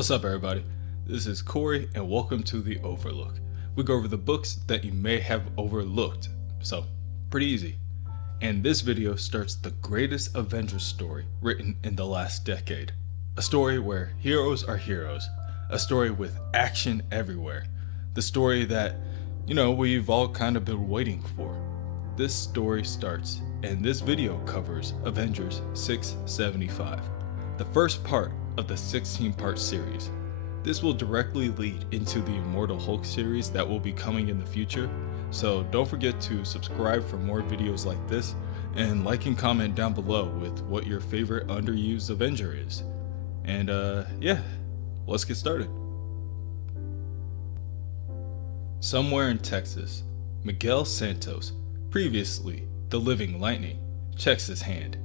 What's up, everybody? This is Corey, and welcome to the OverLook. We go over the books that you may have overlooked, so pretty easy. And this video starts the greatest Avengers story written in the last decade. A story where heroes are heroes. A story with action everywhere. The story that, we've all kind of been waiting for. This story starts, and this video covers Avengers 675, the first part of the 16-part series. This will directly lead into the Immortal Hulk series that will be coming in the future, so don't forget to subscribe for more videos like this, and like and comment down below with what your favorite underused Avenger is. And let's get started. Somewhere in Texas, Miguel Santos, previously the Living Lightning, checks his hand.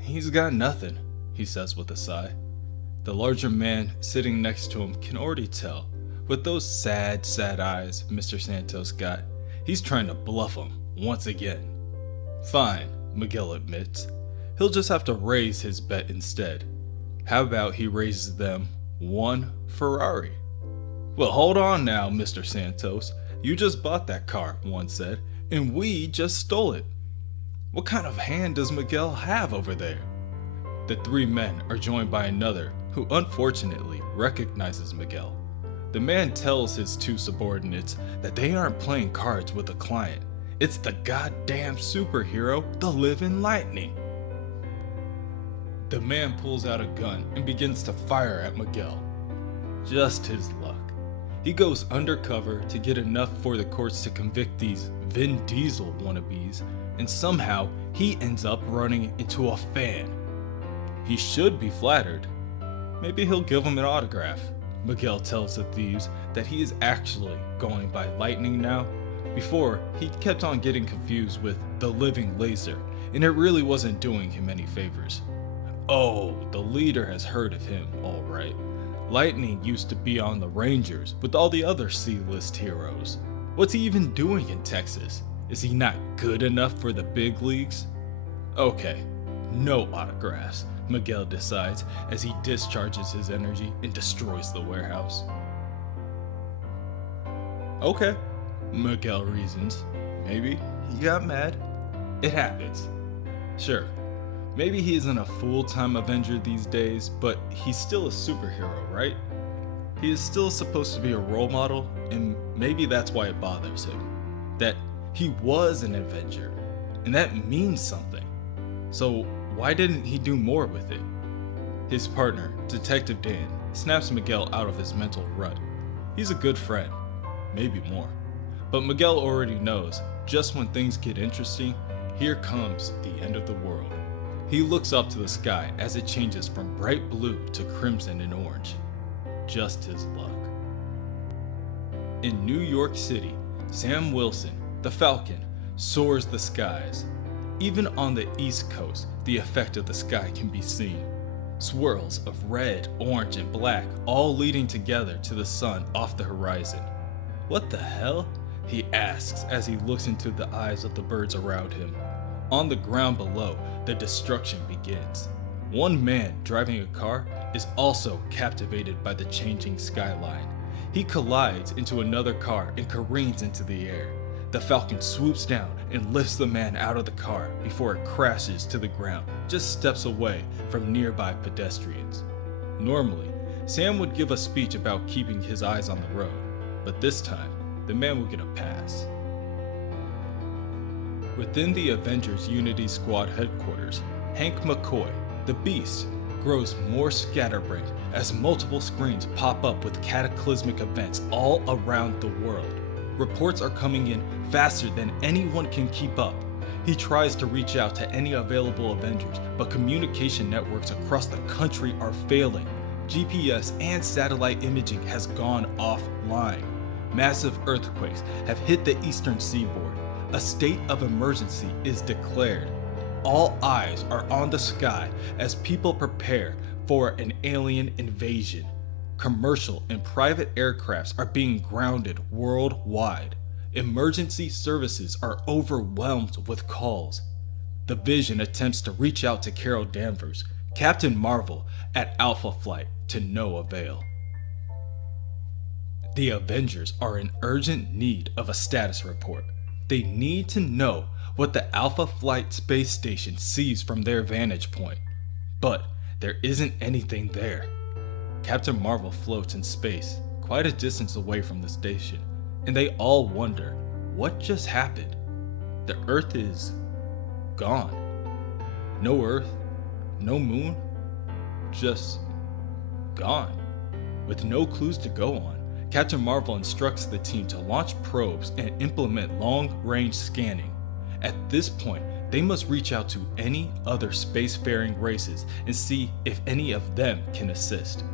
"He's got nothing," he says with a sigh. The larger man sitting next to him can already tell, with those sad eyes Mr. Santos got, he's trying to bluff him once again. Fine, Miguel admits. He'll just have to raise his bet instead. How about he raises them one Ferrari? "Well, hold on now, Mr. Santos. You just bought that car," one said, "and we just stole it." "What kind of hand does Miguel have over there?" The three men are joined by another who unfortunately recognizes Miguel. The man tells his two subordinates that they aren't playing cards with a client. It's the goddamn superhero, the Living Lightning. The man pulls out a gun and begins to fire at Miguel. Just his luck. He goes undercover to get enough for the courts to convict these Vin Diesel wannabes, and somehow he ends up running into a fan. He should be flattered. Maybe he'll give him an autograph. Miguel tells the thieves that he is actually going by Lightning now. Before, he kept on getting confused with the Living Laser, and it really wasn't doing him any favors. Oh, the leader has heard of him, alright. Lightning used to be on the Rangers with all the other C-list heroes. What's he even doing in Texas? Is he not good enough for the big leagues? Okay, no autographs, Miguel decides as he discharges his energy and destroys the warehouse. Okay, Miguel reasons. Maybe he got mad. It happens. Sure, maybe he isn't a full-time Avenger these days, but he's still a superhero, right? He is still supposed to be a role model, and maybe that's why it bothers him. That he was an Avenger, and that means something. So why didn't he do more with it? His partner, Detective Dan, snaps Miguel out of his mental rut. He's a good friend, maybe more. But Miguel already knows, just when things get interesting, here comes the end of the world. He looks up to the sky as it changes from bright blue to crimson and orange. Just his luck. In New York City, Sam Wilson, the Falcon, soars the skies. Even on the East Coast, the effect of the sky can be seen. Swirls of red, orange, and black all leading together to the sun off the horizon. "What the hell?" he asks as he looks into the eyes of the birds around him. On the ground below, the destruction begins. One man driving a car is also captivated by the changing skyline. He collides into another car and careens into the air. The Falcon swoops down and lifts the man out of the car before it crashes to the ground just steps away from nearby pedestrians. Normally, Sam would give a speech about keeping his eyes on the road, but this time, the man will get a pass. Within the Avengers Unity Squad headquarters, Hank McCoy, the Beast, grows more scatterbrained as multiple screens pop up with cataclysmic events all around the world. Reports are coming in faster than anyone can keep up. He tries to reach out to any available Avengers, but communication networks across the country are failing. GPS and satellite imaging has gone offline. Massive earthquakes have hit the eastern seaboard. A state of emergency is declared. All eyes are on the sky as people prepare for an alien invasion. Commercial and private aircrafts are being grounded worldwide. Emergency services are overwhelmed with calls. The Vision attempts to reach out to Carol Danvers, Captain Marvel, at Alpha Flight to no avail. The Avengers are in urgent need of a status report. They need to know what the Alpha Flight space station sees from their vantage point. But there isn't anything there. Captain Marvel floats in space, quite a distance away from the station, and they all wonder, what just happened? The Earth is gone. No Earth, no moon, just gone. With no clues to go on, Captain Marvel instructs the team to launch probes and implement long-range scanning. At this point, they must reach out to any other spacefaring races and see if any of them can assist.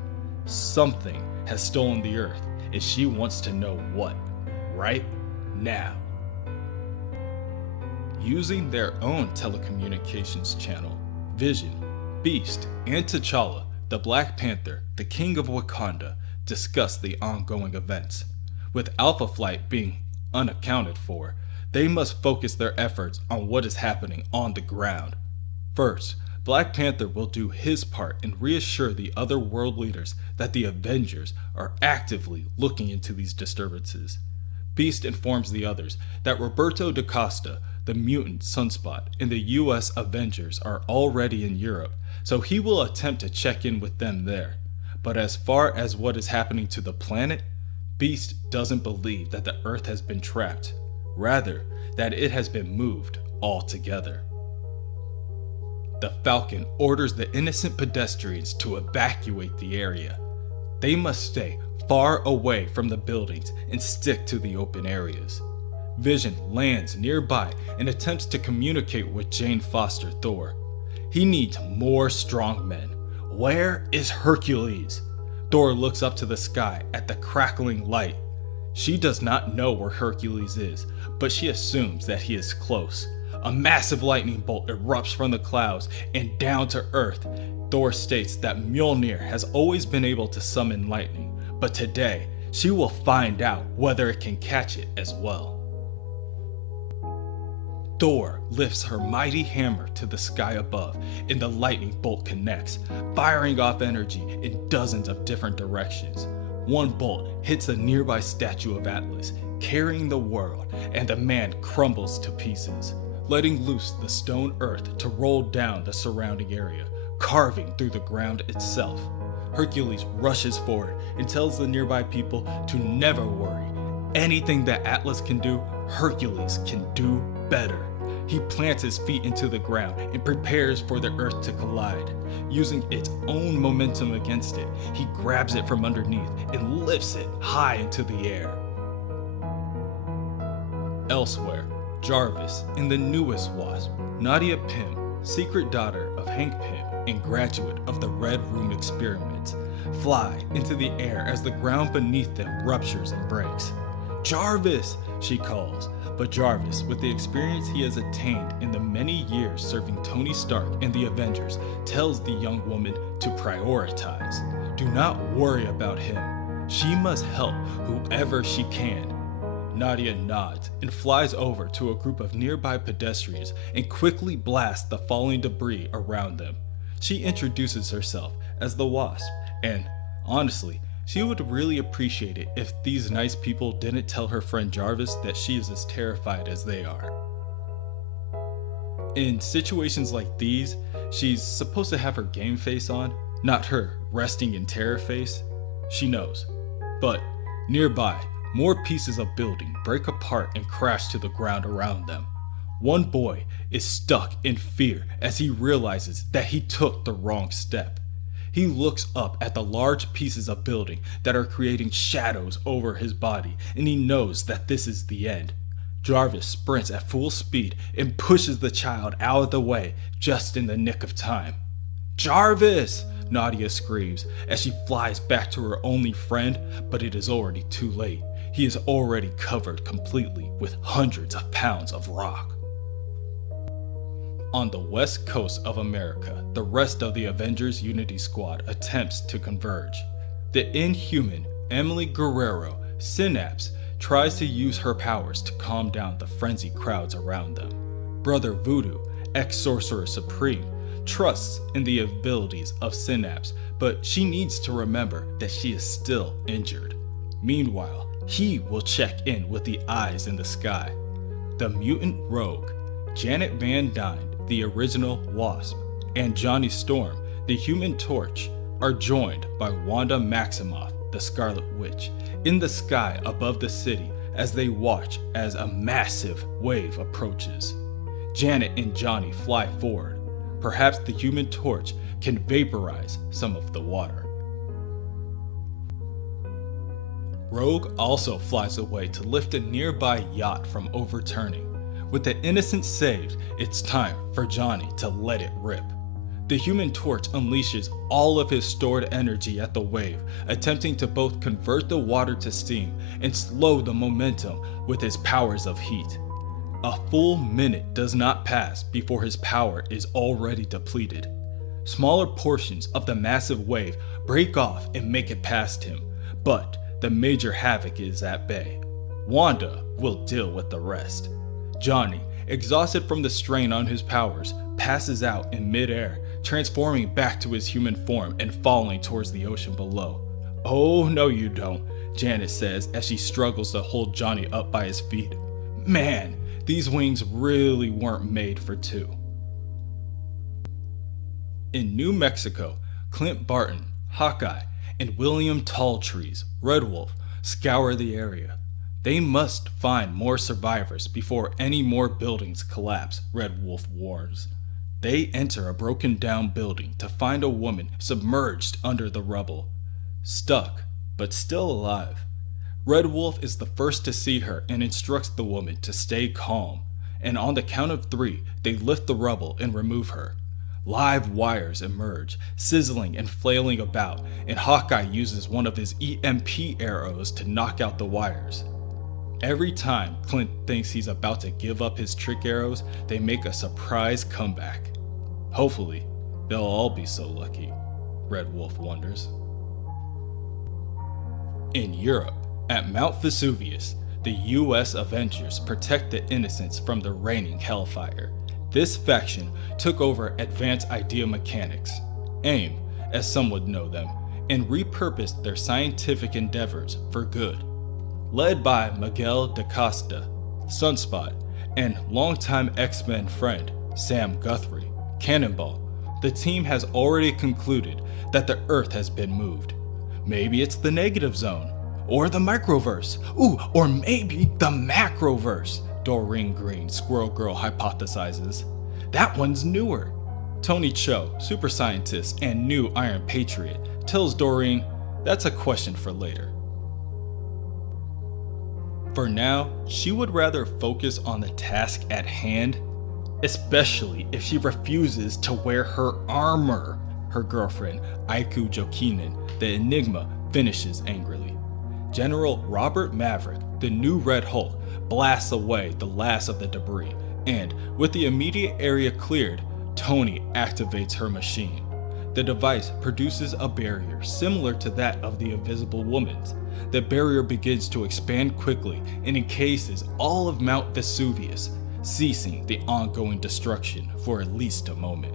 Something has stolen the Earth, and she wants to know what, right now. Using their own telecommunications channel, Vision, Beast, and T'Challa, the Black Panther, the King of Wakanda, discuss the ongoing events. With Alpha Flight being unaccounted for, they must focus their efforts on what is happening on the ground. First, Black Panther will do his part and reassure the other world leaders that the Avengers are actively looking into these disturbances. Beast informs the others that Roberto da Costa, the mutant Sunspot, and the US Avengers are already in Europe, so he will attempt to check in with them there. But as far as what is happening to the planet, Beast doesn't believe that the Earth has been trapped, rather that it has been moved altogether. The Falcon orders the innocent pedestrians to evacuate the area. They must stay far away from the buildings and stick to the open areas. Vision lands nearby and attempts to communicate with Jane Foster Thor. He needs more strong men. Where is Hercules? Thor looks up to the sky at the crackling light. She does not know where Hercules is, but she assumes that he is close. A massive lightning bolt erupts from the clouds and down to Earth. Thor states that Mjolnir has always been able to summon lightning, but today she will find out whether it can catch it as well. Thor lifts her mighty hammer to the sky above, and the lightning bolt connects, firing off energy in dozens of different directions. One bolt hits a nearby statue of Atlas, carrying the world, and the man crumbles to pieces, letting loose the stone earth to roll down the surrounding area, carving through the ground itself. Hercules rushes forward and tells the nearby people to never worry. Anything that Atlas can do, Hercules can do better. He plants his feet into the ground and prepares for the earth to collide. Using its own momentum against it, he grabs it from underneath and lifts it high into the air. Elsewhere, Jarvis and the newest Wasp, Nadia Pym, secret daughter of Hank Pym and graduate of the Red Room experiments, fly into the air as the ground beneath them ruptures and breaks. "Jarvis!" she calls, but Jarvis, with the experience he has attained in the many years serving Tony Stark and the Avengers, tells the young woman to prioritize. Do not worry about him. She must help whoever she can. Nadia nods and flies over to a group of nearby pedestrians and quickly blasts the falling debris around them. She introduces herself as the Wasp, and honestly, she would really appreciate it if these nice people didn't tell her friend Jarvis that she is as terrified as they are. In situations like these, she's supposed to have her game face on, not her resting in terror face. She knows. But nearby, more pieces of building break apart and crash to the ground around them. One boy is stuck in fear as he realizes that he took the wrong step. He looks up at the large pieces of building that are creating shadows over his body, and he knows that this is the end. Jarvis sprints at full speed and pushes the child out of the way just in the nick of time. "Jarvis!" Nadia screams as she flies back to her only friend, but it is already too late. He is already covered completely with hundreds of pounds of rock. On the west coast of America, the rest of the Avengers Unity Squad attempts to converge. The inhuman Emily Guerrero, Synapse, tries to use her powers to calm down the frenzied crowds around them. Brother Voodoo, ex-Sorcerer Supreme, trusts in the abilities of Synapse, but she needs to remember that she is still injured. Meanwhile, he will check in with the eyes in the sky. The mutant rogue, Janet Van Dyne, the original Wasp, and Johnny Storm, the Human Torch, are joined by Wanda Maximoff, the Scarlet Witch, in the sky above the city as they watch as a massive wave approaches. Janet and Johnny fly forward. Perhaps the Human Torch can vaporize some of the water. Rogue also flies away to lift a nearby yacht from overturning. With the innocent saved, it's time for Johnny to let it rip. The Human Torch unleashes all of his stored energy at the wave, attempting to both convert the water to steam and slow the momentum with his powers of heat. A full minute does not pass before his power is already depleted. Smaller portions of the massive wave break off and make it past him, but the major havoc is at bay. Wanda will deal with the rest. Johnny, exhausted from the strain on his powers, passes out in midair, transforming back to his human form and falling towards the ocean below. "Oh, no you don't," Janet says as she struggles to hold Johnny up by his feet. "Man, these wings really weren't made for two." In New Mexico, Clint Barton, Hawkeye, and William Talltrees, Red Wolf, scour the area. They must find more survivors before any more buildings collapse, Red Wolf warns. They enter a broken down building to find a woman submerged under the rubble. Stuck, but still alive. Red Wolf is the first to see her and instructs the woman to stay calm, and on the count of 3, they lift the rubble and remove her. Live wires emerge, sizzling and flailing about, and Hawkeye uses one of his EMP arrows to knock out the wires. Every time Clint thinks he's about to give up his trick arrows, they make a surprise comeback. Hopefully, they'll all be so lucky, Red Wolf wonders. In Europe, at Mount Vesuvius, the US Avengers protect the innocents from the raining hellfire. This faction took over Advanced Idea Mechanics, AIM, as some would know them, and repurposed their scientific endeavors for good. Led by Miguel da Costa, Sunspot, and longtime X-Men friend Sam Guthrie, Cannonball, the team has already concluded that the Earth has been moved. Maybe it's the negative zone, or the microverse, or maybe the macroverse, Doreen Green, Squirrel Girl hypothesizes. That one's newer. Tony Cho, super scientist and new Iron Patriot, tells Doreen that's a question for later. For now, she would rather focus on the task at hand, especially if she refuses to wear her armor. Her girlfriend, Aiku Jokinen, the Enigma, finishes angrily. General Robert Maverick, the new Red Hulk, blasts away the last of the debris, and with the immediate area cleared, Tony activates her machine. The device produces a barrier similar to that of the Invisible Woman's. The barrier begins to expand quickly and encases all of Mount Vesuvius, ceasing the ongoing destruction for at least a moment.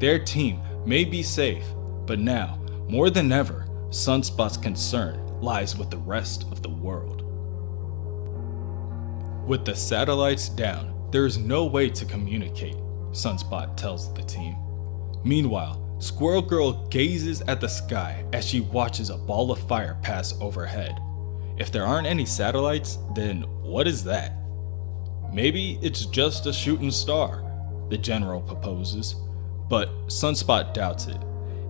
Their team may be safe, but now, more than ever, Sunspot's concern lies with the rest of the world. With the satellites down, there is no way to communicate, Sunspot tells the team. Meanwhile, Squirrel Girl gazes at the sky as she watches a ball of fire pass overhead. If there aren't any satellites, then what is that? Maybe it's just a shooting star, the general proposes, but Sunspot doubts it.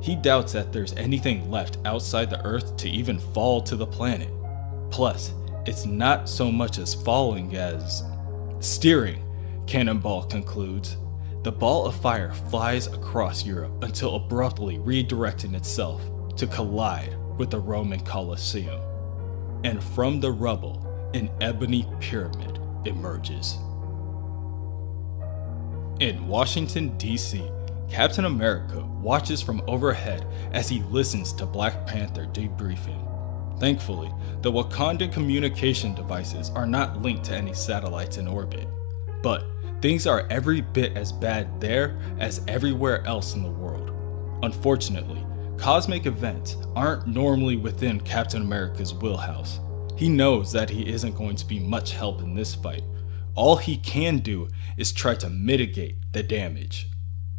He doubts that there's anything left outside the Earth to even fall to the planet. Plus, it's not so much as falling as steering, Cannonball concludes. The ball of fire flies across Europe until abruptly redirecting itself to collide with the Roman Colosseum. And from the rubble, an ebony pyramid emerges. In Washington, D.C., Captain America watches from overhead as he listens to Black Panther debriefing. Thankfully, the Wakandan communication devices are not linked to any satellites in orbit, but things are every bit as bad there as everywhere else in the world. Unfortunately, Cosmic events aren't normally within Captain America's wheelhouse. He knows that he isn't going to be much help in this fight. All he can do is try to mitigate the damage.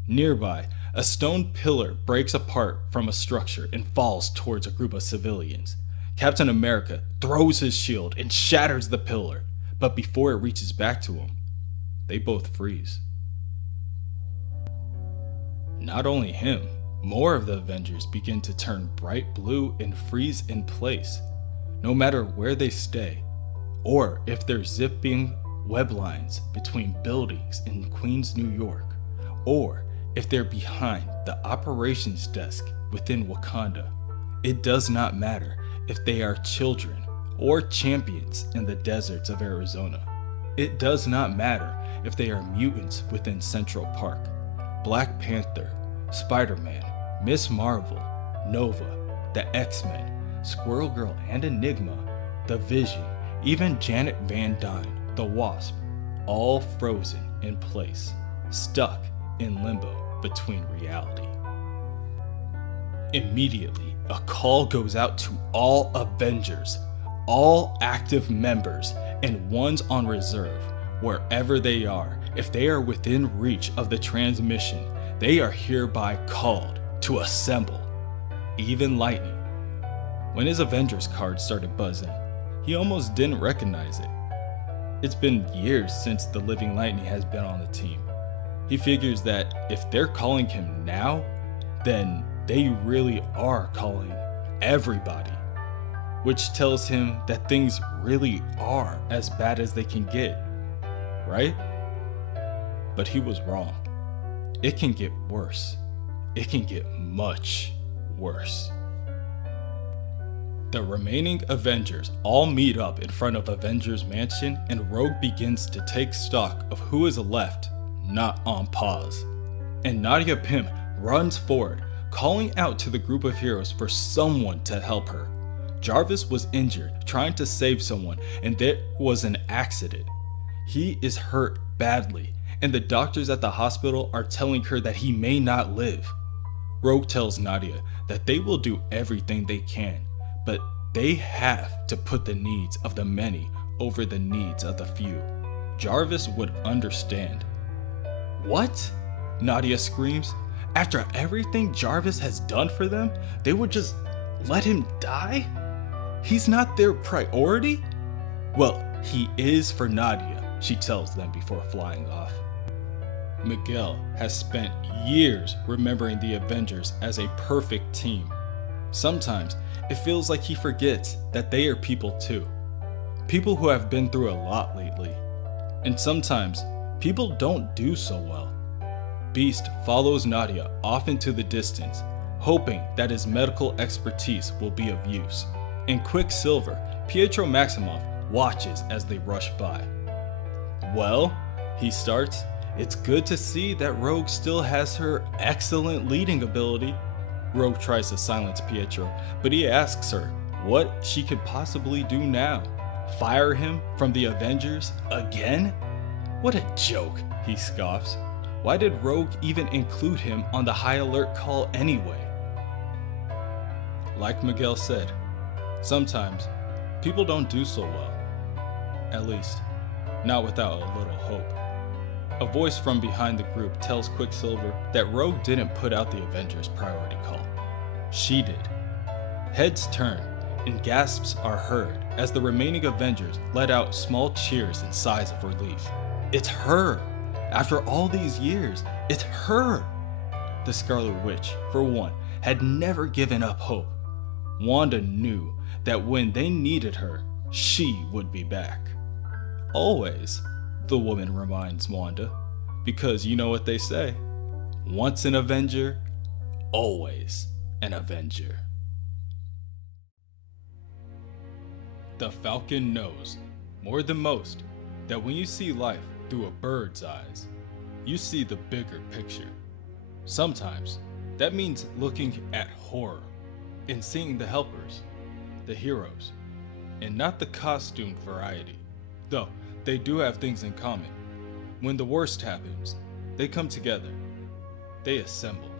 Nearby, a stone pillar breaks apart from a structure and falls towards a group of civilians. Captain America throws his shield and shatters the pillar, but before it reaches back to him, they both freeze. Not only him, more of the Avengers begin to turn bright blue and freeze in place, no matter where they stay, or if they're zipping web lines between buildings in Queens, New York, or if they're behind the operations desk within Wakanda. It does not matter if they are children or champions in the deserts of Arizona. It does not matter if they are mutants within Central Park. Black Panther, Spider-Man, Miss Marvel, Nova, the X-Men, Squirrel Girl and Enigma, the Vision, even Janet Van Dyne, the Wasp, all frozen in place, stuck in limbo between reality. Immediately, a call goes out to all Avengers, all active members, and ones on reserve, wherever they are. If they are within reach of the transmission, they are hereby called to assemble. Even Lightning. When his Avengers card started buzzing, he almost didn't recognize it. It's been years since the Living Lightning has been on the team. He figures that if they're calling him now, then they really are calling everybody, which tells him that things really are as bad as they can get, right? But he was wrong. It can get worse. It can get much worse. The remaining Avengers all meet up in front of Avengers Mansion, and Rogue begins to take stock of who is left, not on pause. And Nadia Pym runs forward, calling out to the group of heroes for someone to help her. Jarvis was injured trying to save someone, and there was an accident. He is hurt badly, and the doctors at the hospital are telling her that he may not live. Rogue tells Nadia that they will do everything they can, but they have to put the needs of the many over the needs of the few. Jarvis would understand. What? Nadia screams. After everything Jarvis has done for them, they would just let him die? He's not their priority? Well, he is for Nadia, she tells them before flying off. Miguel has spent years remembering the Avengers as a perfect team. Sometimes it feels like he forgets that they are people too. People who have been through a lot lately. And sometimes people don't do so well. Beast follows Nadia off into the distance, hoping that his medical expertise will be of use. In Quicksilver, Pietro Maximoff watches as they rush by. Well, he starts, it's good to see that Rogue still has her excellent leading ability. Rogue tries to silence Pietro, but he asks her what she could possibly do now. Fire him from the Avengers again? What a joke, he scoffs. Why did Rogue even include him on the high alert call anyway? Like Miguel said, sometimes people don't do so well. At least, not without a little hope. A voice from behind the group tells Quicksilver that Rogue didn't put out the Avengers priority call. She did. Heads turn and gasps are heard as the remaining Avengers let out small cheers and sighs of relief. It's her! After all these years, it's her! The Scarlet Witch, for one, had never given up hope. Wanda knew that when they needed her, she would be back. Always, the woman reminds Wanda, because you know what they say, once an Avenger, always an Avenger. The Falcon knows, more than most, that when you see life through a bird's eyes, you see the bigger picture. Sometimes, that means looking at horror and seeing the helpers, the heroes, and not the costumed variety, though they do have things in common. When the worst happens, they come together. They assemble.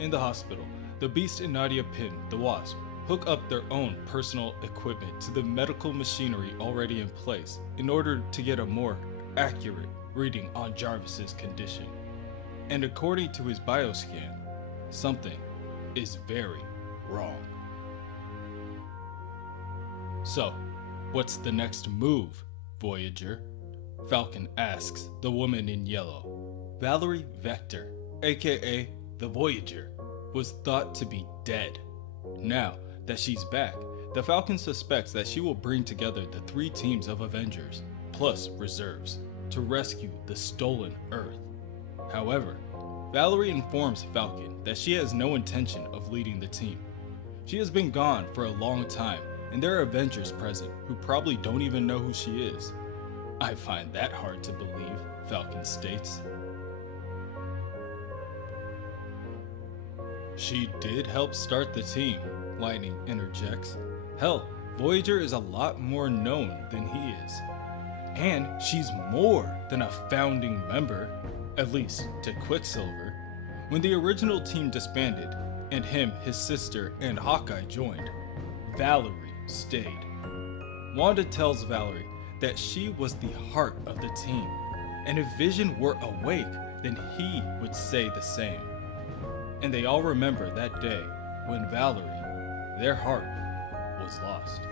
In the hospital, The Beast and Nadia Pin, the Wasp, hook up their own personal equipment to the medical machinery already in place in order to get a more accurate reading on Jarvis's condition. And according to his bioscan, something is very wrong. So, what's the next move, Voyager? Falcon asks the woman in yellow. Valerie Vector, aka the Voyager, was thought to be dead. Now that she's back, the Falcon suspects that she will bring together the 3 teams of Avengers, plus reserves, to rescue the stolen Earth. However, Valerie informs Falcon that she has no intention of leading the team. She has been gone for a long time, and there are Avengers present who probably don't even know who she is. I find that hard to believe, Falcon states. She did help start the team, Lightning interjects. Hell, Voyager is a lot more known than he is. And she's more than a founding member, at least to Quicksilver. When the original team disbanded, and him, his sister, and Hawkeye joined, Valerie stayed. Wanda tells Valerie that she was the heart of the team, and if Vision were awake, then he would say the same. And they all remember that day when Valerie, their heart, was lost.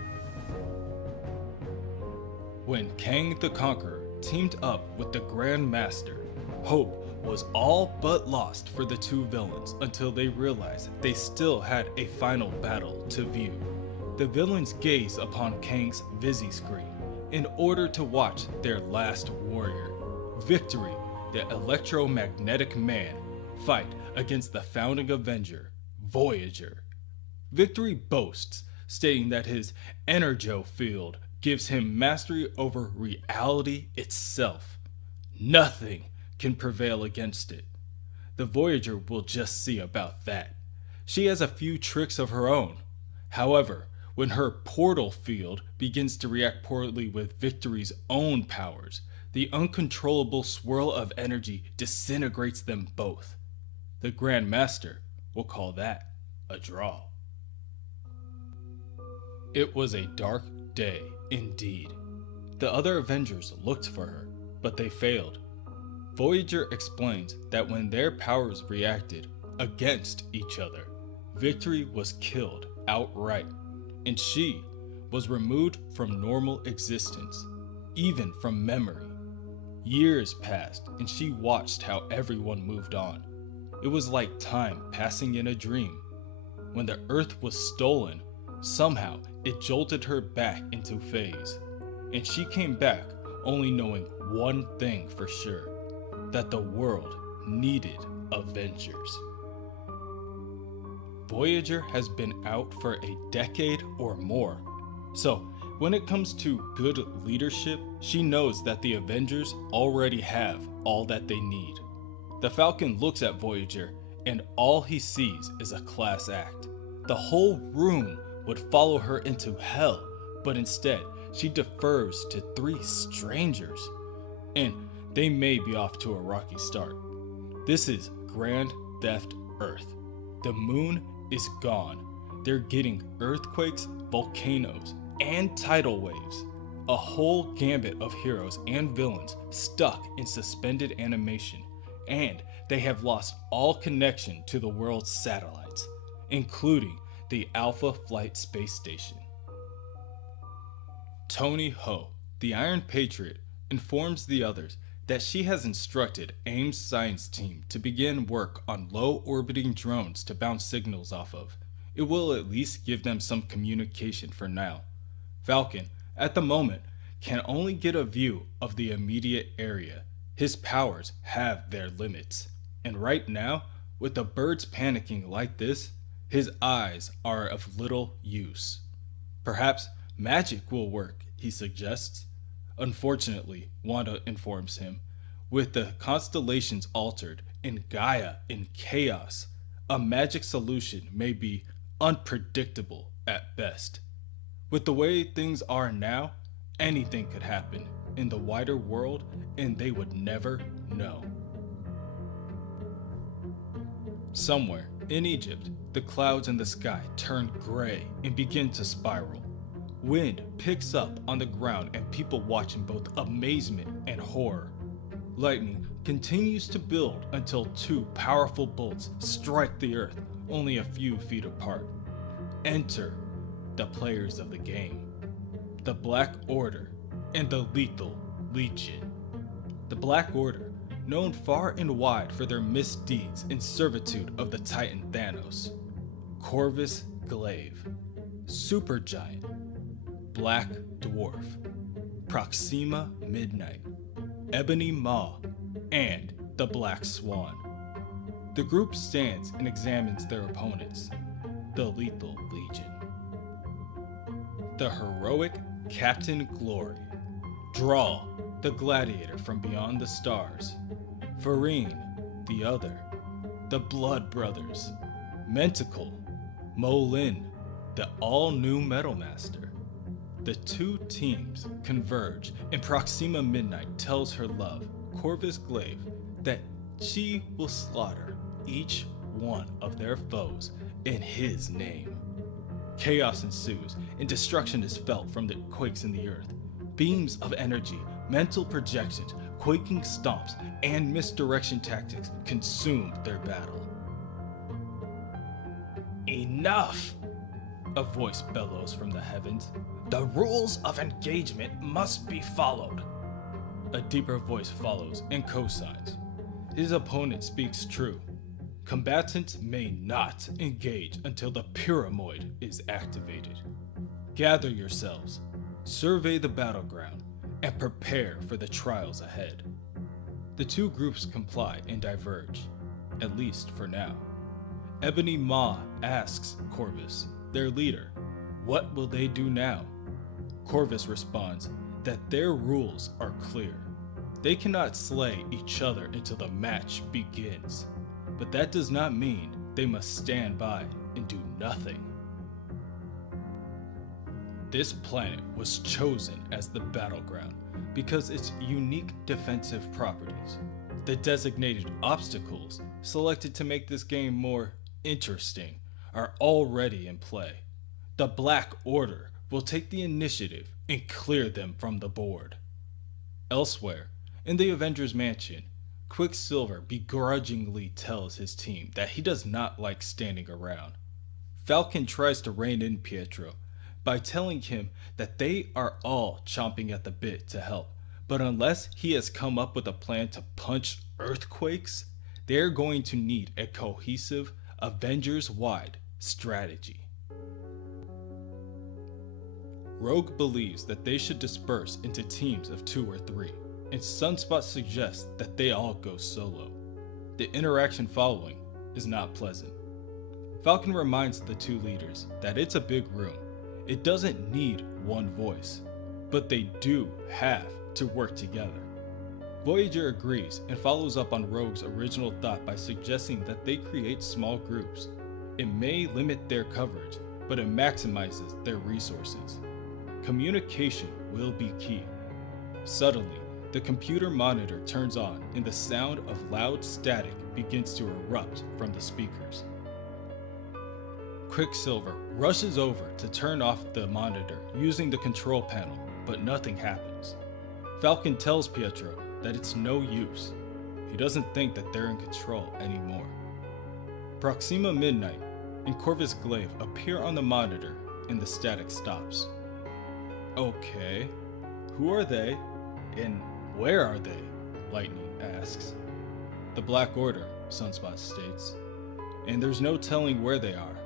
When Kang the Conqueror teamed up with the Grandmaster, hope was all but lost for the 2 villains until they realized they still had a final battle to view. The villains gaze upon Kang's Visi-screen in order to watch their last warrior, Victory, the electromagnetic man, fight against the founding Avenger, Voyager. Victory boasts, stating that his energo field gives him mastery over reality itself. Nothing can prevail against it. The Voyager will just see about that. She has a few tricks of her own. However, when her portal field begins to react poorly with Victory's own powers, the uncontrollable swirl of energy disintegrates them both. The Grandmaster will call that a draw. It was a dark day indeed. The other Avengers looked for her, but they failed. Voyager explains that when their powers reacted against each other, Victory was killed outright, and she was removed from normal existence, even from memory. Years passed, and she watched how everyone moved on. It was like time passing in a dream. When the Earth was stolen, somehow it jolted her back into phase, and she came back only knowing one thing for sure, that the world needed Avengers. Voyager has been out for a decade or more, so when it comes to good leadership, she knows that the Avengers already have all that they need. The Falcon looks at Voyager, and all he sees is a class act. The whole room would follow her into hell, but instead, she defers to 3 strangers, and they may be off to a rocky start. This is Grand Theft Earth. The moon is gone. They're getting earthquakes, volcanoes, and tidal waves. A whole gambit of heroes and villains stuck in suspended animation, and they have lost all connection to the world's satellites, including the Alpha Flight Space Station. Tony Ho, the Iron Patriot, informs the others that she has instructed AIM's science team to begin work on low-orbiting drones to bounce signals off of. It will at least give them some communication for now. Falcon, at the moment, can only get a view of the immediate area. His powers have their limits, and right now, with the birds panicking like this, his eyes are of little use. Perhaps magic will work, he suggests. Unfortunately, Wanda informs him, with the constellations altered and Gaia in chaos, a magic solution may be unpredictable at best. With the way things are now, anything could happen in the wider world and they would never know. Somewhere In Egypt, the clouds in the sky turn gray and begin to spiral. Wind picks up on the ground and people watch in both amazement and horror. Lightning continues to build until two powerful bolts strike the earth only a few feet apart. Enter the players of the game, the Black Order and the Lethal Legion. The Black Order, known far and wide for their misdeeds in servitude of the Titan Thanos. Corvus Glaive, Supergiant, Black Dwarf, Proxima Midnight, Ebony Maw, and the Black Swan. The group stands and examines their opponents, the Lethal Legion. The heroic Captain Glory, Draw, the gladiator from beyond the stars, Farine, the other, the Blood Brothers, Mentacle, Molin, the all-new Metal Master. The two teams converge and Proxima Midnight tells her love, Corvus Glaive, that she will slaughter each one of their foes in his name. Chaos ensues and destruction is felt from the quakes in the earth. Beams of energy, mental projections, quaking stomps, and misdirection tactics consume their battle. Enough! A voice bellows from the heavens. The rules of engagement must be followed. A deeper voice follows and cosigns. His opponent speaks true. Combatants may not engage until the Pyramoid is activated. Gather yourselves, survey the battleground, and prepare for the trials ahead. The two groups comply and diverge, at least for now. Ebony Maw asks Corvus, their leader, what will they do now? Corvus responds that their rules are clear. They cannot slay each other until the match begins, but that does not mean they must stand by and do nothing. This planet was chosen as the battleground because its unique defensive properties, the designated obstacles selected to make this game more interesting, are already in play. The Black Order will take the initiative and clear them from the board. Elsewhere, in the Avengers mansion, Quicksilver begrudgingly tells his team that he does not like standing around. Falcon tries to rein in Pietro by telling him that they are all chomping at the bit to help, but unless he has come up with a plan to punch earthquakes, they're going to need a cohesive, Avengers-wide strategy. Rogue believes that they should disperse into teams of 2 or 3, and Sunspot suggests that they all go solo. The interaction following is not pleasant. Falcon reminds the two leaders that it's a big room. It doesn't need one voice, but they do have to work together. Voyager agrees and follows up on Rogue's original thought by suggesting that they create small groups. It may limit their coverage, but it maximizes their resources. Communication will be key. Suddenly, the computer monitor turns on and the sound of loud static begins to erupt from the speakers. Quicksilver rushes over to turn off the monitor using the control panel, but nothing happens. Falcon tells Pietro that it's no use. He doesn't think that they're in control anymore. Proxima Midnight and Corvus Glaive appear on the monitor and the static stops. Okay, who are they and where are they? Lightning asks. The Black Order, Sunspot states, and there's no telling where they are.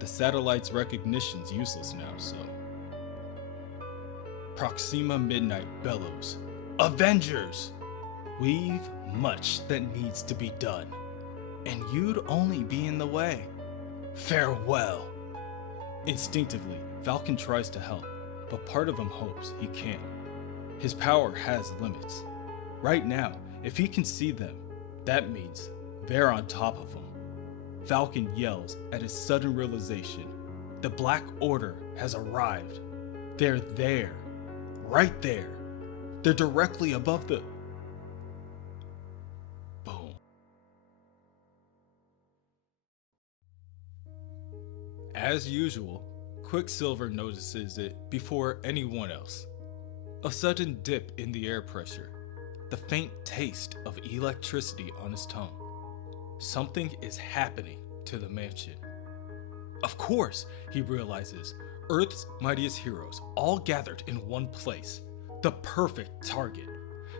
The satellite's recognition's useless now, so. Proxima Midnight bellows, Avengers! We've much that needs to be done, and you'd only be in the way. Farewell! Instinctively, Falcon tries to help, but part of him hopes he can't. His power has limits. Right now, if he can see them, that means they're on top of him. Falcon yells at his sudden realization. The Black Order has arrived. They're there. Right there. They're directly above the... Boom. As usual, Quicksilver notices it before anyone else. A sudden dip in the air pressure, the faint taste of electricity on his tongue. Something is happening to the mansion. Of course, he realizes, Earth's mightiest heroes all gathered in one place. The perfect target.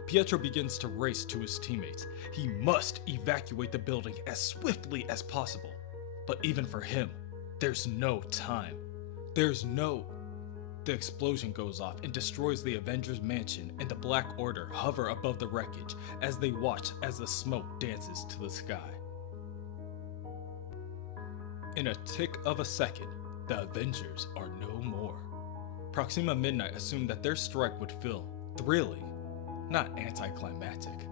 Pietro begins to race to his teammates. He must evacuate the building as swiftly as possible. But even for him, there's no time. The explosion goes off and destroys the Avengers mansion, and the Black Order hover above the wreckage as they watch as the smoke dances to the sky. In a tick of a second, the Avengers are no more. Proxima Midnight assumed that their strike would feel thrilling, not anticlimactic.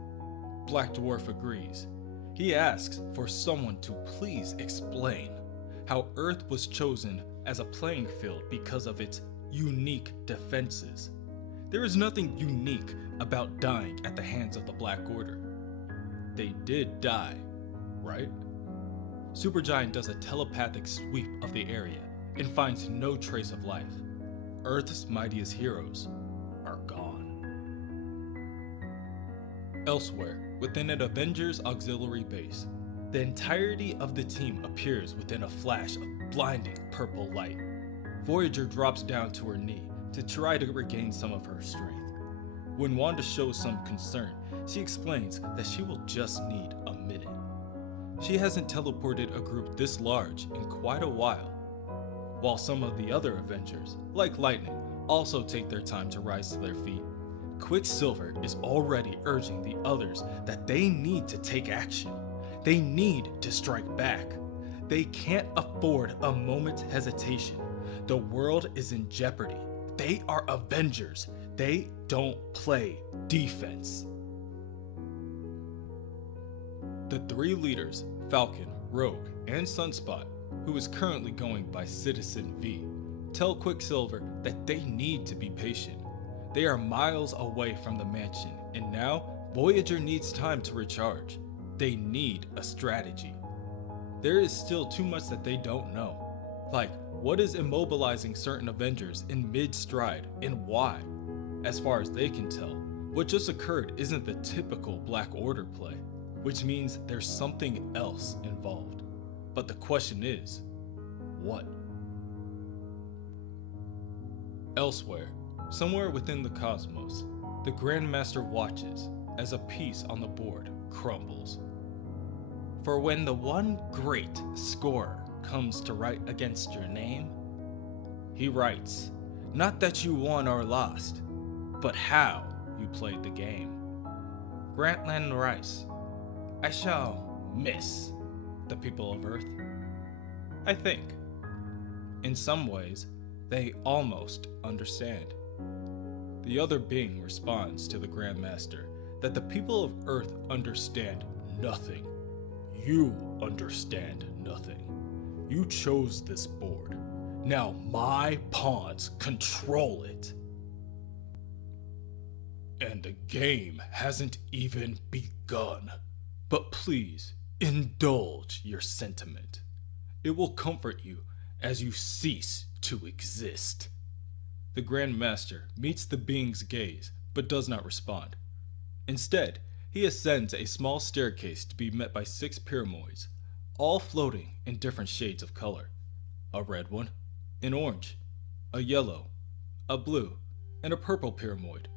Black Dwarf agrees. He asks for someone to please explain how Earth was chosen as a playing field because of its unique defenses. There is nothing unique about dying at the hands of the Black Order. They did die, right? Supergiant does a telepathic sweep of the area and finds no trace of life. Earth's mightiest heroes are gone. Elsewhere, within an Avengers auxiliary base, the entirety of the team appears within a flash of blinding purple light. Voyager drops down to her knee to try to regain some of her strength. When Wanda shows some concern, she explains that she will just need a minute. She hasn't teleported a group this large in quite a while, while some of the other Avengers, like Lightning, also take their time to rise to their feet. Quicksilver is already urging the others that they need to take action. They need to strike back. They can't afford a moment's hesitation. The world is in jeopardy. They are Avengers. They don't play defense. The three leaders, Falcon, Rogue, and Sunspot, who is currently going by Citizen V, tell Quicksilver that they need to be patient. They are miles away from the mansion, and now Voyager needs time to recharge. They need a strategy. There is still too much that they don't know. Like, what is immobilizing certain Avengers in mid-stride and why? As far as they can tell, what just occurred isn't the typical Black Order play, which means there's something else involved. But the question is, what? Elsewhere, somewhere within the cosmos, the Grandmaster watches as a piece on the board crumbles. For when the one great scorer comes to write against your name, he writes, not that you won or lost, but how you played the game. Grantland Rice, I shall miss the people of Earth. I think, in some ways, they almost understand. The other being responds to the Grandmaster that the people of Earth understand nothing. You understand nothing. You chose this board. Now my pawns control it. And the game hasn't even begun. But please, indulge your sentiment. It will comfort you as you cease to exist. The Grandmaster meets the being's gaze, but does not respond. Instead, he ascends a small staircase to be met by 6 pyramids, all floating in different shades of color. A red one, an orange, a yellow, a blue, and a purple pyramid,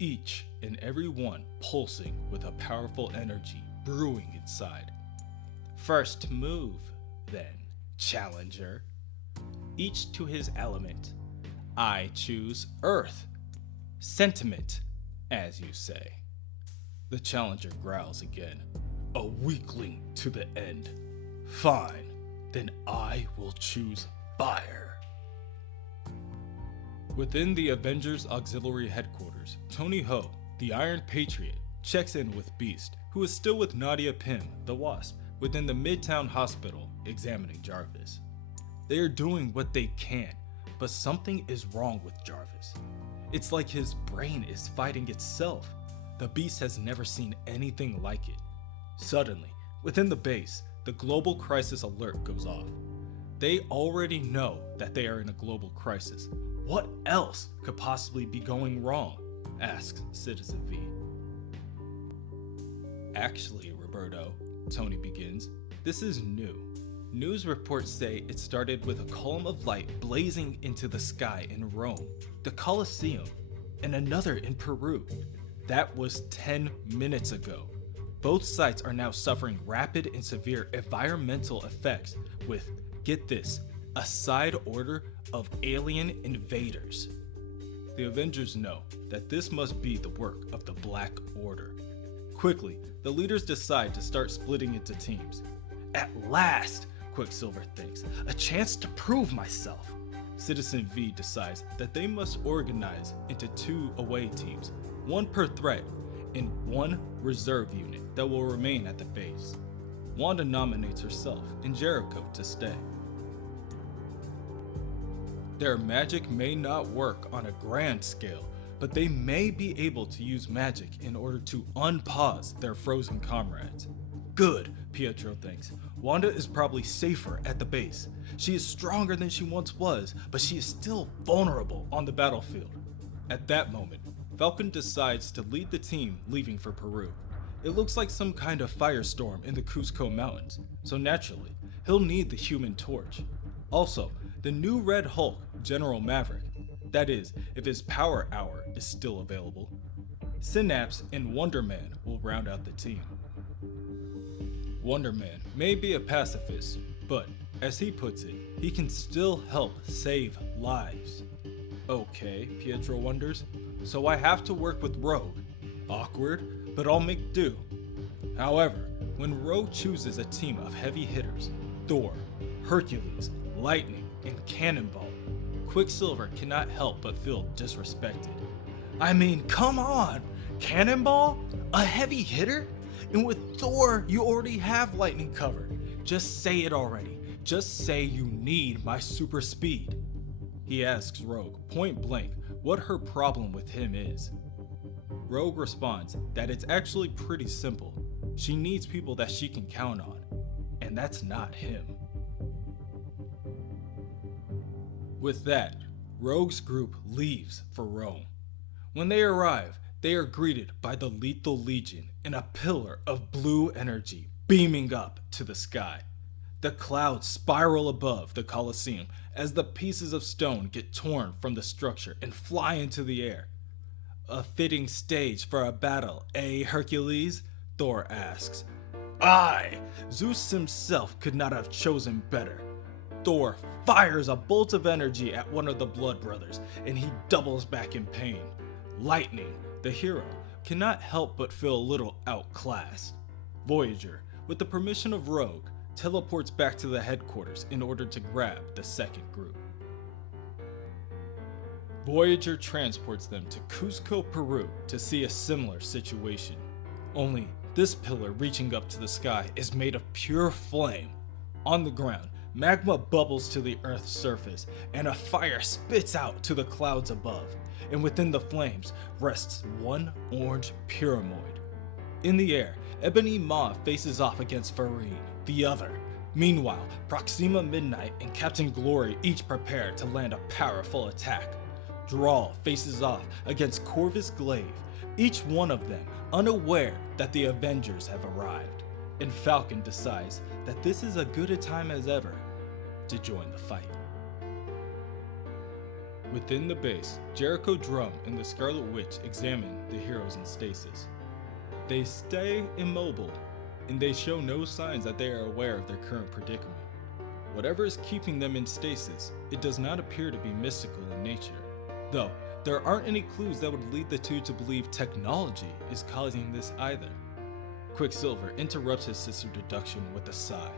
each and every one pulsing with a powerful energy brewing inside. First move, then, Challenger. Each to his element. I choose Earth. Sentiment, as you say. The Challenger growls again. A weakling to the end. Fine, then I will choose fire. Within the Avengers Auxiliary Headquarters, Tony Ho, the Iron Patriot, checks in with Beast, who is still with Nadia Pym, the Wasp, within the Midtown Hospital, examining Jarvis. They are doing what they can, but something is wrong with Jarvis. It's like his brain is fighting itself. The Beast has never seen anything like it. Suddenly, within the base, the global crisis alert goes off. They already know that they are in a global crisis. What else could possibly be going wrong? Asks Citizen V. Actually, Roberto, Tony begins, this is new. News reports say it started with a column of light blazing into the sky in Rome, the Colosseum, and another in Peru. That was 10 minutes ago. Both sites are now suffering rapid and severe environmental effects with, get this, a side order of alien invaders. The Avengers know that this must be the work of the Black Order. Quickly, the leaders decide to start splitting into teams. At last, Quicksilver thinks, a chance to prove myself. Citizen V decides that they must organize into 2 away teams, 1 per threat, and 1 reserve unit that will remain at the base. Wanda nominates herself and Jericho to stay. Their magic may not work on a grand scale, but they may be able to use magic in order to unpause their frozen comrades. Good, Pietro thinks. Wanda is probably safer at the base. She is stronger than she once was, but she is still vulnerable on the battlefield. At that moment, Falcon decides to lead the team leaving for Peru. It looks like some kind of firestorm in the Cusco Mountains, so naturally, he'll need the Human Torch. Also, the new Red Hulk, General Maverick, that is, if his power hour is still available. Synapse and Wonder Man will round out the team. Wonder Man may be a pacifist, but, as he puts it, he can still help save lives. Okay, Pietro wonders, so I have to work with Rogue. Awkward, but I'll make do. However, when Rogue chooses a team of heavy hitters, Thor, Hercules, Lightning, and Cannonball, Quicksilver cannot help but feel disrespected. I mean, come on! Cannonball? A heavy hitter? And with Thor, you already have Lightning covered. Just say it already. Just say you need my super speed. He asks Rogue point blank what her problem with him is. Rogue responds that it's actually pretty simple. She needs people that she can count on, and that's not him. With that, Rogue's group leaves for Rome. When they arrive, they are greeted by the Lethal Legion in a pillar of blue energy beaming up to the sky. The clouds spiral above the Colosseum as the pieces of stone get torn from the structure and fly into the air. A fitting stage for a battle, eh, Hercules? Thor asks. Aye, Zeus himself could not have chosen better. Thor fires a bolt of energy at one of the Blood Brothers, and he doubles back in pain. Lightning, the hero, cannot help but feel a little outclassed. Voyager, with the permission of Rogue, teleports back to the headquarters in order to grab the second group. Voyager transports them to Cusco, Peru to see a similar situation. Only this pillar reaching up to the sky is made of pure flame. On the ground, magma bubbles to the Earth's surface, and a fire spits out to the clouds above, and within the flames rests one orange pyramid. In the air, Ebony Maw faces off against Farine, the other. Meanwhile, Proxima Midnight and Captain Glory each prepare to land a powerful attack. Drawl faces off against Corvus Glaive, each one of them unaware that the Avengers have arrived, and Falcon decides that this is as good a time as ever to join the fight. Within the base, Jericho Drum and the Scarlet Witch examine the heroes in stasis. They stay immobile, and they show no signs that they are aware of their current predicament. Whatever is keeping them in stasis, it does not appear to be mystical in nature, though there aren't any clues that would lead the two to believe technology is causing this either. Quicksilver interrupts his sister's deduction with a sigh.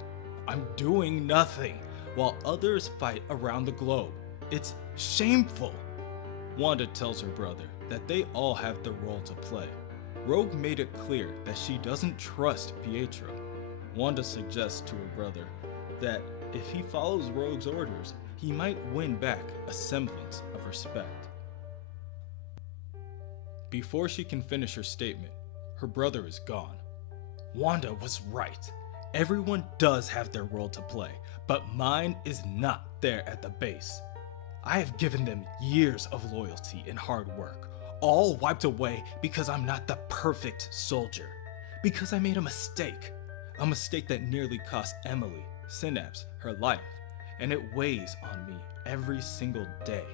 I'm doing nothing, while others fight around the globe. It's shameful. Wanda tells her brother that they all have their role to play. Rogue made it clear that she doesn't trust Pietro. Wanda suggests to her brother that if he follows Rogue's orders, he might win back a semblance of respect. Before she can finish her statement, her brother is gone. Wanda was right. Everyone does have their role to play, but mine is not there at the base. I have given them years of loyalty and hard work, all wiped away because I'm not the perfect soldier. Because I made a mistake that nearly cost Emily, Synapse, her life, and it weighs on me every single day.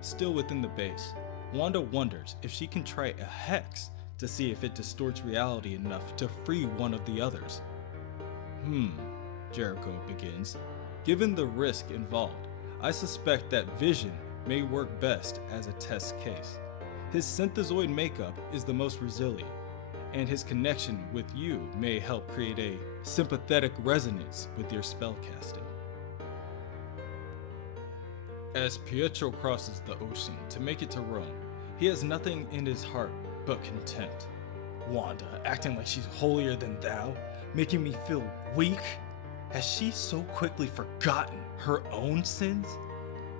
Still within the base, Wanda wonders if she can try a hex to see if it distorts reality enough to free one of the others. Jericho begins. Given the risk involved, I suspect that Vision may work best as a test case. His synthezoid makeup is the most resilient, and his connection with you may help create a sympathetic resonance with your spellcasting. As Pietro crosses the ocean to make it to Rome, he has nothing in his heart but contempt. Wanda, acting like she's holier than thou, making me feel weak? Has she so quickly forgotten her own sins?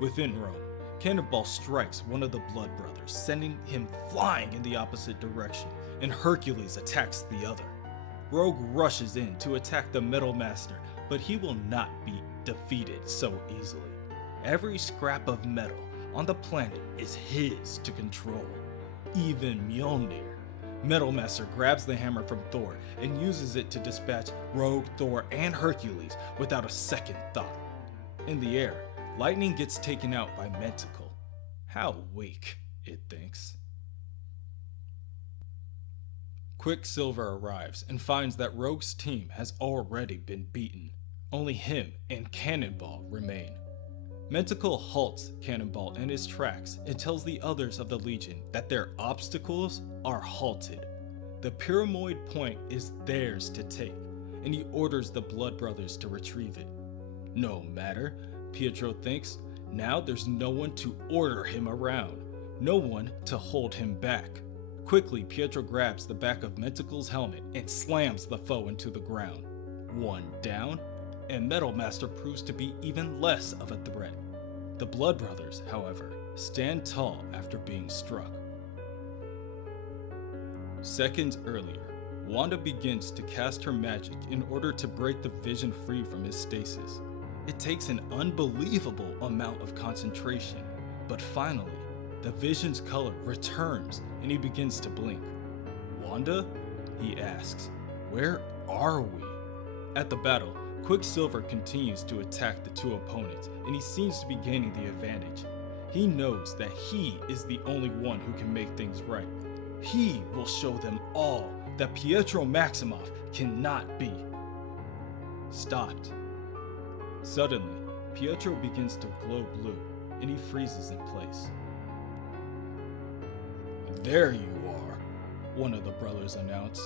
Within Rome, Cannonball strikes one of the Blood Brothers, sending him flying in the opposite direction, and Hercules attacks the other. Rogue rushes in to attack the Metal Master, but he will not be defeated so easily. Every scrap of metal on the planet is his to control, even Mjolnir. Metal Master grabs the hammer from Thor and uses it to dispatch Rogue, Thor, and Hercules without a second thought. In the air, Lightning gets taken out by Mentacle. How weak, it thinks. Quicksilver arrives and finds that Rogue's team has already been beaten. Only him and Cannonball remain. Mentacle halts Cannonball in his tracks and tells the others of the Legion that their obstacles are halted. The Pyramoid Point is theirs to take, and he orders the Blood Brothers to retrieve it. No matter, Pietro thinks, now there's no one to order him around, no one to hold him back. Quickly, Pietro grabs the back of Mentacle's helmet and slams the foe into the ground. One down, and Metal Master proves to be even less of a threat. The Blood Brothers, however, stand tall after being struck. Seconds earlier, Wanda begins to cast her magic in order to break the Vision free from his stasis. It takes an unbelievable amount of concentration, but finally, the Vision's color returns and he begins to blink. Wanda? He asks, where are we? At the battle, Quicksilver continues to attack the two opponents, and he seems to be gaining the advantage. He knows that he is the only one who can make things right. He will show them all that Pietro Maximoff cannot be stopped. Suddenly, Pietro begins to glow blue, and he freezes in place. There you are, one of the brothers announced.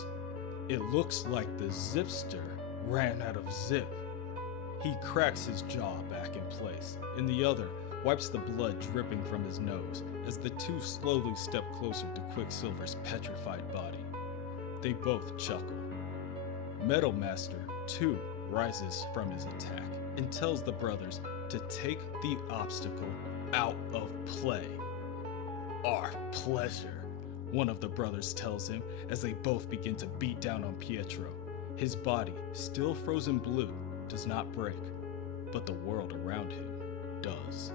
It looks like the Zipster ran out of zip. He cracks his jaw back in place, and the other wipes the blood dripping from his nose as the two slowly step closer to Quicksilver's petrified body. They both chuckle. Metal Master, too, rises from his attack and tells the brothers to take the obstacle out of play. Our pleasure, one of the brothers tells him as they both begin to beat down on Pietro. His body, still frozen blue, does not break, but the world around him does.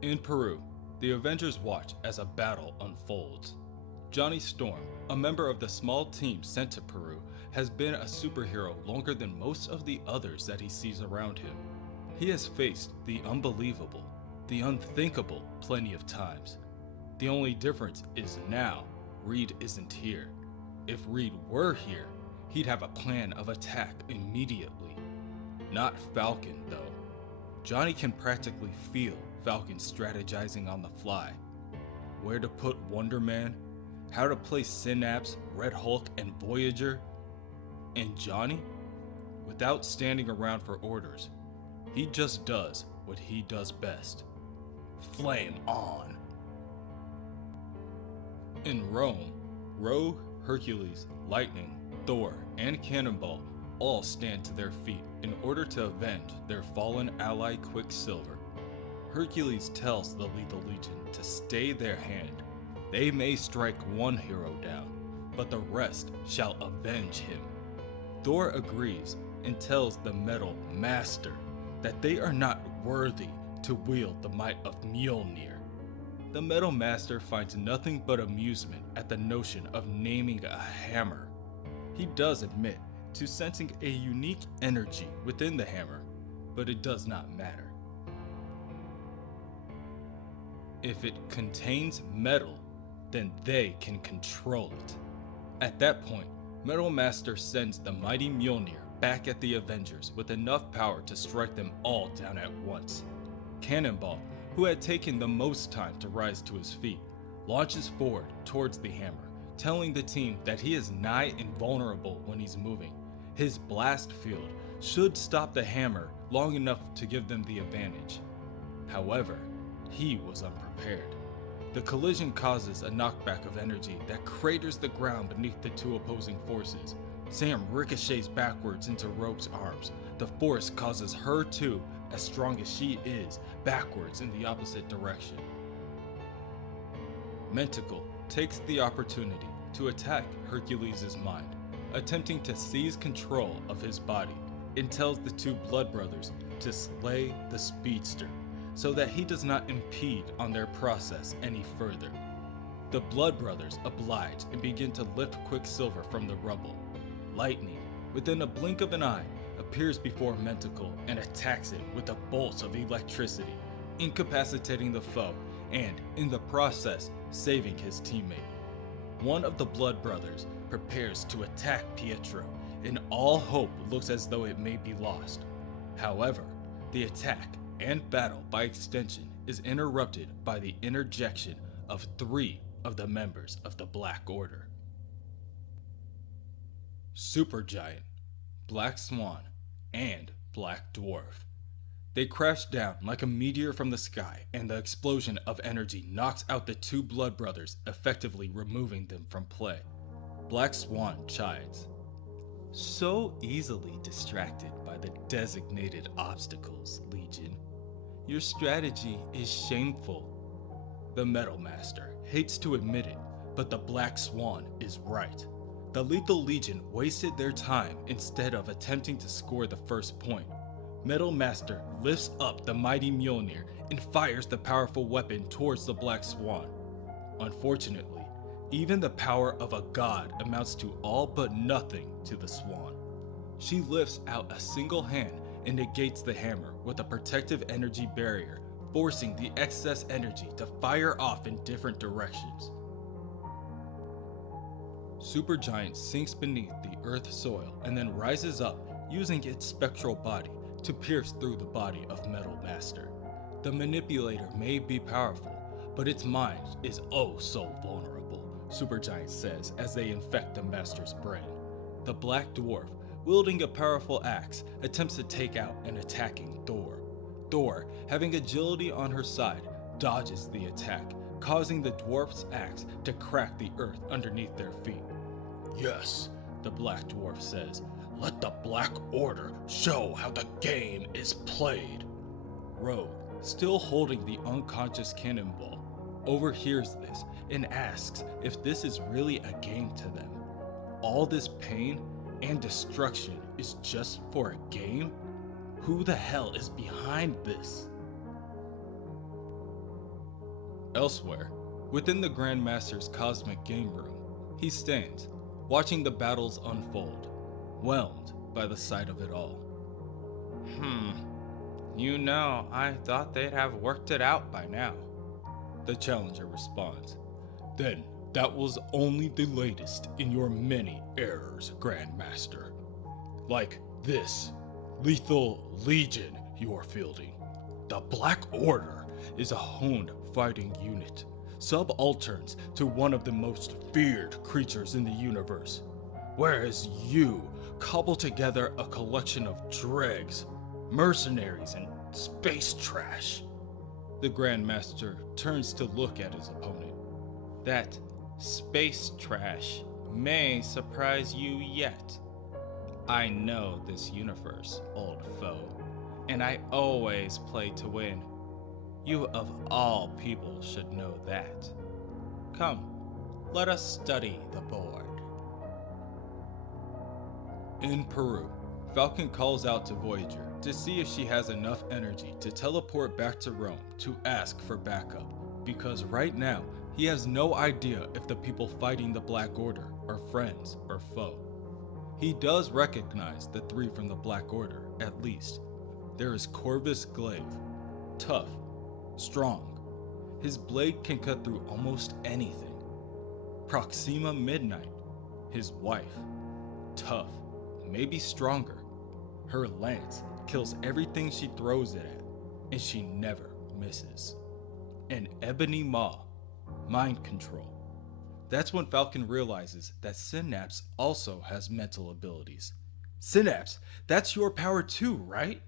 In Peru, the Avengers watch as a battle unfolds. Johnny Storm, a member of the small team sent to Peru, has been a superhero longer than most of the others that he sees around him. He has faced the unbelievable, the unthinkable plenty of times. The only difference is now, Reed isn't here. If Reed were here, he'd have a plan of attack immediately. Not Falcon, though. Johnny can practically feel Falcon strategizing on the fly. Where to put Wonder Man, how to place Synapse, Red Hulk, and Voyager. And Johnny, without standing around for orders, he just does what he does best. Flame on! In Rome, Rogue, Hercules, Lightning, Thor, and Cannonball all stand to their feet in order to avenge their fallen ally Quicksilver. Hercules tells the Lethal Legion to stay their hand. They may strike one hero down, but the rest shall avenge him. Thor agrees and tells the Metal Master that they are not worthy to wield the might of Mjolnir. The Metal Master finds nothing but amusement at the notion of naming a hammer. He does admit to sensing a unique energy within the hammer, but it does not matter. If it contains metal, then they can control it. At that point, Metal Master sends the mighty Mjolnir back at the Avengers with enough power to strike them all down at once. Cannonball, who had taken the most time to rise to his feet, launches forward towards the hammer, telling the team that he is nigh invulnerable when he's moving. His blast field should stop the hammer long enough to give them the advantage. However, he was unprepared. The collision causes a knockback of energy that craters the ground beneath the two opposing forces. Sam ricochets backwards into Rogue's arms. The force causes her too, as strong as she is, backwards in the opposite direction. Mentacle takes the opportunity to attack Hercules' mind, attempting to seize control of his body, and tells the two blood brothers to slay the speedster, so that he does not impede on their process any further. The blood brothers oblige and begin to lift Quicksilver from the rubble. Lightning, within a blink of an eye, appears before Mentacle and attacks it with a bolt of electricity, incapacitating the foe and, in the process, saving his teammate. One of the blood brothers prepares to attack Pietro, and all hope looks as though it may be lost. However, the attack, and battle by extension, is interrupted by the interjection of 3 of the members of the Black Order. Supergiant, Black Swan, and Black Dwarf. They crash down like a meteor from the sky, and the explosion of energy knocks out the 2 blood brothers, effectively removing them from play. Black Swan chides. So easily distracted by the designated obstacles, Legion. Your strategy is shameful. The Metal Master hates to admit it, but the Black Swan is right. The Lethal Legion wasted their time instead of attempting to score the first point. Metal Master lifts up the mighty Mjolnir and fires the powerful weapon towards the Black Swan. Unfortunately, even the power of a god amounts to all but nothing to the Swan. She lifts out a single hand and negates the hammer with a protective energy barrier, forcing the excess energy to fire off in different directions. Supergiant sinks beneath the earth soil and then rises up, using its spectral body to pierce through the body of Metal Master. The manipulator may be powerful, but its mind is oh so vulnerable, Supergiant says as they infect the Master's brain. The Black Dwarf, wielding a powerful axe, attempts to take out an attacking Thor. Thor, having agility on her side, dodges the attack, causing the dwarf's axe to crack the earth underneath their feet. Yes, the Black Dwarf says, let the Black Order show how the game is played. Rogue, still holding the unconscious cannonball, overhears this and asks if this is really a game to them. All this pain and destruction is just for a game? Who the hell is behind this? Elsewhere, within the Grandmaster's cosmic game room, he stands, watching the battles unfold, whelmed by the sight of it all. I thought they'd have worked it out by now. The Challenger responds. Then, that was only the latest in your many errors, Grandmaster. Like this Lethal Legion you're fielding. The Black Order is a honed fighting unit, subalterns to one of the most feared creatures in the universe, whereas you cobble together a collection of dregs, mercenaries, and space trash. The Grandmaster turns to look at his opponent. That space trash may surprise you yet. I know this universe, old foe, and I always play to win. You of all people should know that. Come, let us study the board. In Peru, Falcon calls out to Voyager to see if she has enough energy to teleport back to Rome to ask for backup, because right now he has no idea if the people fighting the Black Order are friends or foe. He does recognize the three from the Black Order, at least. There is Corvus Glaive, tough, strong. His blade can cut through almost anything. Proxima Midnight, his wife, tough, maybe stronger. Her lance kills everything she throws it at, and she never misses. And Ebony Maw, mind control. That's when Falcon realizes that Synapse also has mental abilities. Synapse, that's your power too, right?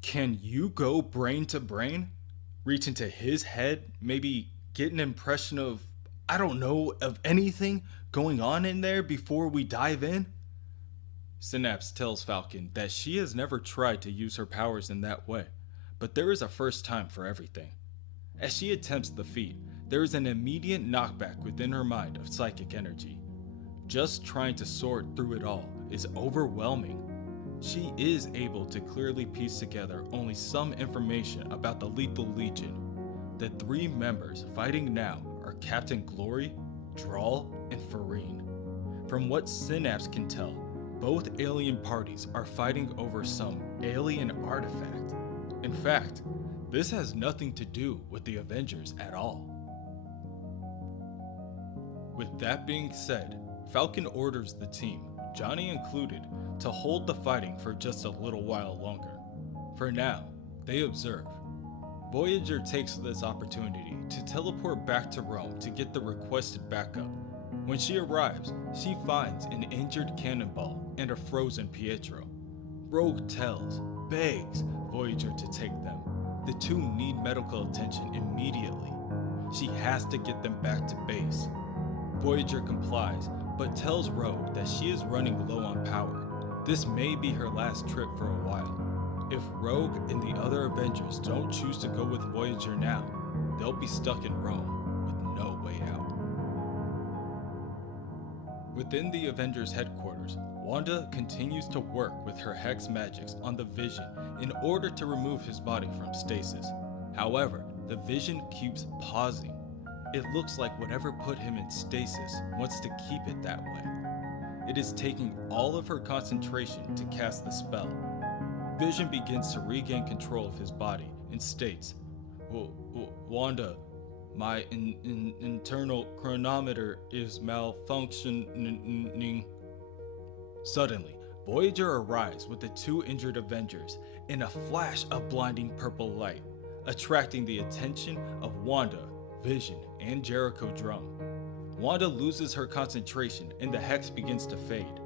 Can you go brain to brain? Reach into his head, maybe get an impression of, I don't know, of anything going on in there before we dive in? Synapse tells Falcon that she has never tried to use her powers in that way, but there is a first time for everything. As she attempts the feat, there is an immediate knockback within her mind of psychic energy. Just trying to sort through it all is overwhelming. She is able to clearly piece together only some information about the Lethal Legion. The three members fighting now are Captain Glory, Drawl, and Farine. From what Synapse can tell, both alien parties are fighting over some alien artifact. In fact, this has nothing to do with the Avengers at all. With that being said, Falcon orders the team, Johnny included, to hold the fighting for just a little while longer. For now, they observe. Voyager takes this opportunity to teleport back to Rome to get the requested backup. When she arrives, she finds an injured Cannonball and a frozen Pietro. Rogue tells, begs Voyager to take them. The two need medical attention immediately. She has to get them back to base. Voyager complies, but tells Rogue that she is running low on power. This may be her last trip for a while. If Rogue and the other Avengers don't choose to go with Voyager now, they'll be stuck in Rome with no way out. Within the Avengers headquarters, Wanda continues to work with her hex magics on the Vision in order to remove his body from stasis. However, the Vision keeps pausing. It looks like whatever put him in stasis wants to keep it that way. It is taking all of her concentration to cast the spell. Vision begins to regain control of his body and states, Wanda, my internal chronometer is malfunctioning. Suddenly, Voyager arrives with the two injured Avengers in a flash of blinding purple light, attracting the attention of Wanda, Vision, and Jericho Drum. Wanda loses her concentration and the hex begins to fade.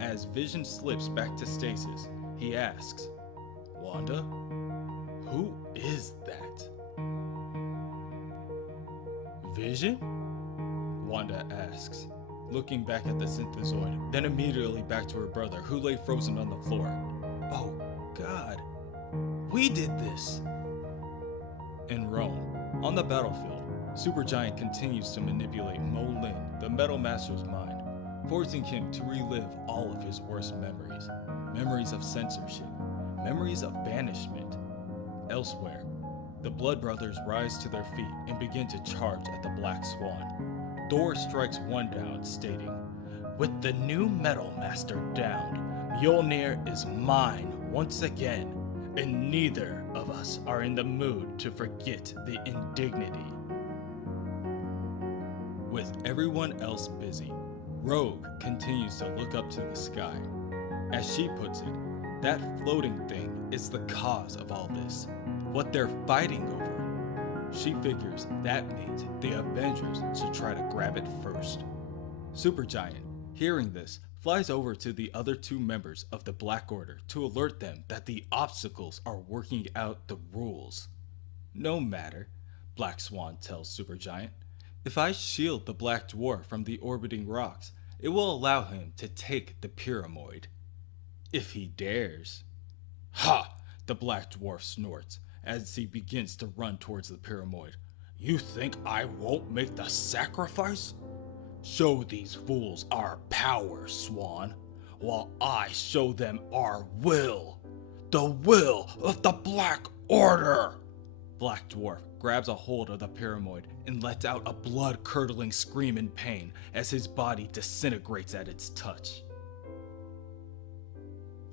As Vision slips back to stasis, he asks, Wanda, who is that? Vision? Wanda asks, looking back at the synthezoid, then immediately back to her brother, who lay frozen on the floor. Oh God, we did this! In Rome, on the battlefield, Supergiant continues to manipulate Mo Lin, the Metal Master's mind, forcing him to relive all of his worst memories. Memories of censorship, memories of banishment. Elsewhere, the Blood Brothers rise to their feet and begin to charge at the Black Swan. Thor strikes one down, stating, with the new Metal Master downed, Mjolnir is mine once again, and neither of us are in the mood to forget the indignity. With everyone else busy, Rogue continues to look up to the sky. As she puts it, that floating thing is the cause of all this, what they're fighting over. She figures that means the Avengers should try to grab it first. Supergiant, hearing this, flies over to the other two members of the Black Order to alert them that the obstacles are working out the rules. No matter, Black Swan tells Supergiant, if I shield the Black Dwarf from the orbiting rocks, it will allow him to take the Pyramoid. If he dares. Ha! The Black Dwarf snorts as he begins to run towards the Pyramoid. You think I won't make the sacrifice? Show these fools our power, Swan, while I show them our will. The will of the Black Order! Black Dwarf grabs a hold of the Pyramoid and lets out a blood-curdling scream in pain as his body disintegrates at its touch.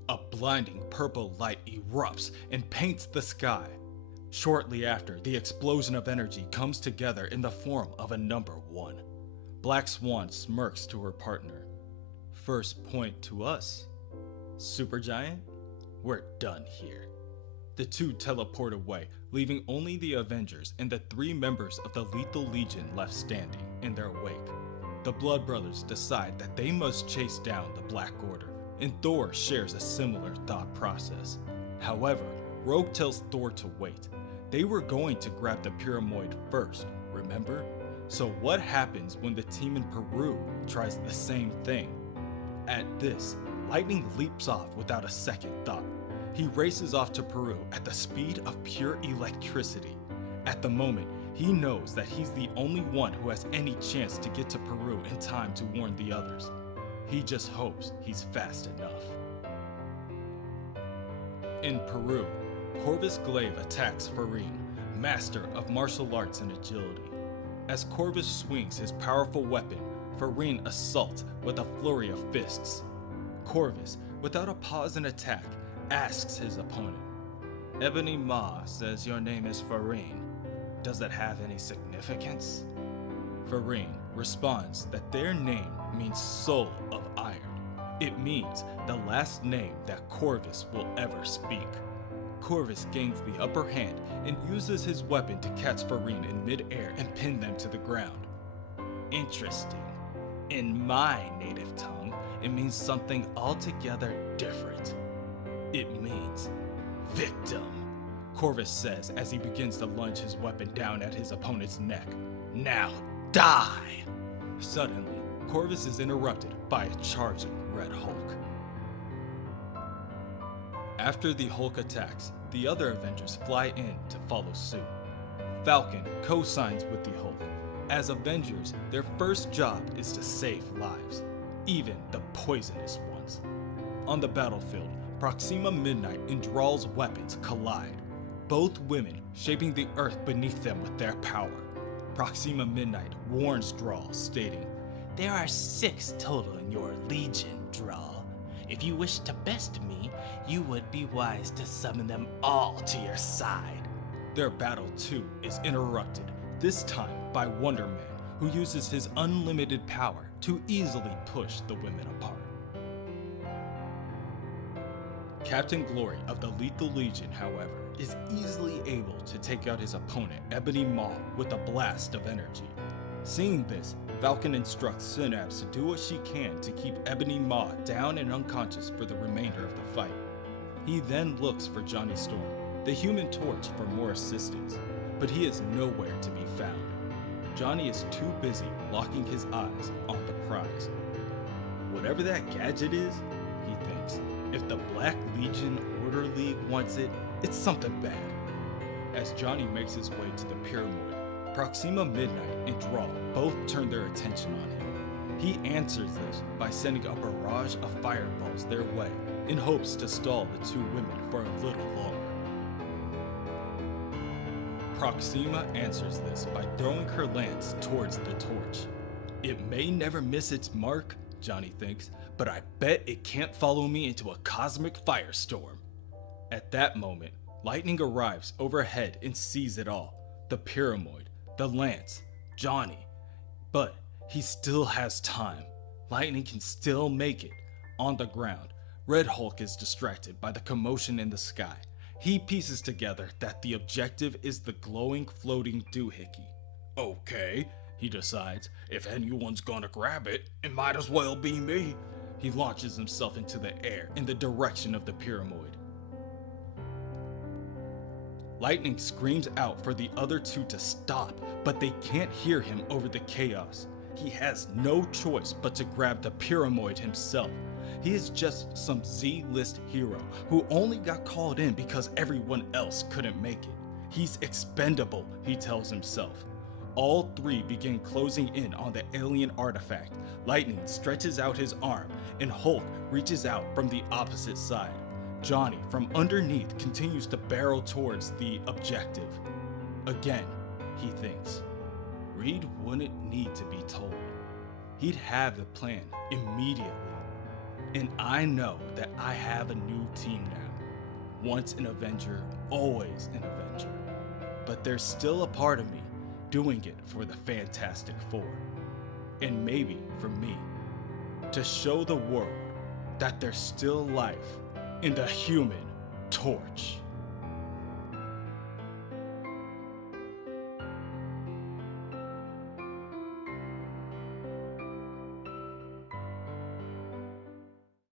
A blinding purple light erupts and paints the sky. Shortly after, the explosion of energy comes together in the form of a number 1. Black Swan smirks to her partner. First point to us. Supergiant, we're done here. The two teleport away, leaving only the Avengers and the 3 members of the Lethal Legion left standing in their wake. The Blood Brothers decide that they must chase down the Black Order, and Thor shares a similar thought process. However, Rogue tells Thor to wait. They were going to grab the Pyramoid first, remember? So what happens when the team in Peru tries the same thing? At this, Lightning leaps off without a second thought. He races off to Peru at the speed of pure electricity. At the moment, he knows that he's the only one who has any chance to get to Peru in time to warn the others. He just hopes he's fast enough. In Peru, Corvus Glaive attacks Farine, master of martial arts and agility. As Corvus swings his powerful weapon, Farine assaults with a flurry of fists. Corvus, without a pause in attack, asks his opponent, Ebony Maw says your name is Farine. Does that have any significance? Farine responds that their name means Soul of Iron. It means the last name that Corvus will ever speak. Corvus gains the upper hand and uses his weapon to catch Farine in mid-air and pin them to the ground. Interesting. In my native tongue, it means something altogether different. It means victim, Corvus says as he begins to lunge his weapon down at his opponent's neck. Now die! Suddenly, Corvus is interrupted by a charging Red Hulk. After the Hulk attacks, the other Avengers fly in to follow suit. Falcon co-signs with the Hulk. As Avengers, their first job is to save lives, even the poisonous ones. On the battlefield, Proxima Midnight and Drawl's weapons collide, both women shaping the earth beneath them with their power. Proxima Midnight warns Drawl, stating, "There are 6 total in your legion, Drawl. If you wish to best me, you would be wise to summon them all to your side." Their battle too is interrupted, this time by Wonder Man, who uses his unlimited power to easily push the women apart. Captain Glory of the Lethal Legion, however, is easily able to take out his opponent, Ebony Maw, with a blast of energy. Seeing this, Falcon instructs Synapse to do what she can to keep Ebony Maw down and unconscious for the remainder of the fight. He then looks for Johnny Storm, the Human Torch, for more assistance, but he is nowhere to be found. Johnny is too busy locking his eyes on the prize. Whatever that gadget is, he thinks, if the Black Legion Order League wants it, it's something bad. As Johnny makes his way to the Pyramoid, Proxima Midnight and Drawl both turn their attention on him. He answers this by sending a barrage of fireballs their way in hopes to stall the 2 women for a little longer. Proxima answers this by throwing her lance towards the torch. It may never miss its mark, Johnny thinks, but I bet it can't follow me into a cosmic firestorm. At that moment, Lightning arrives overhead and sees it all. The Pyramoid, the lance, Johnny. But he still has time. Lightning can still make it. On the ground, Red Hulk is distracted by the commotion in the sky. He pieces together that the objective is the glowing floating doohickey. Okay, he decides, if anyone's gonna grab it, it might as well be me. He launches himself into the air in the direction of the Pyramoid. Lightning screams out for the other 2 to stop, but they can't hear him over the chaos. He has no choice but to grab the Pyramoid himself. He is just some Z-list hero who only got called in because everyone else couldn't make it. He's expendable, he tells himself. All three begin closing in on the alien artifact. Lightning stretches out his arm, and Hulk reaches out from the opposite side. Johnny, from underneath, continues to barrel towards the objective. Again, he thinks, Reed wouldn't need to be told. He'd have the plan immediately. And I know that I have a new team now. Once an Avenger, always an Avenger. But there's still a part of me doing it for the Fantastic Four. And maybe for me. To show the world that there's still life in the Human Torch.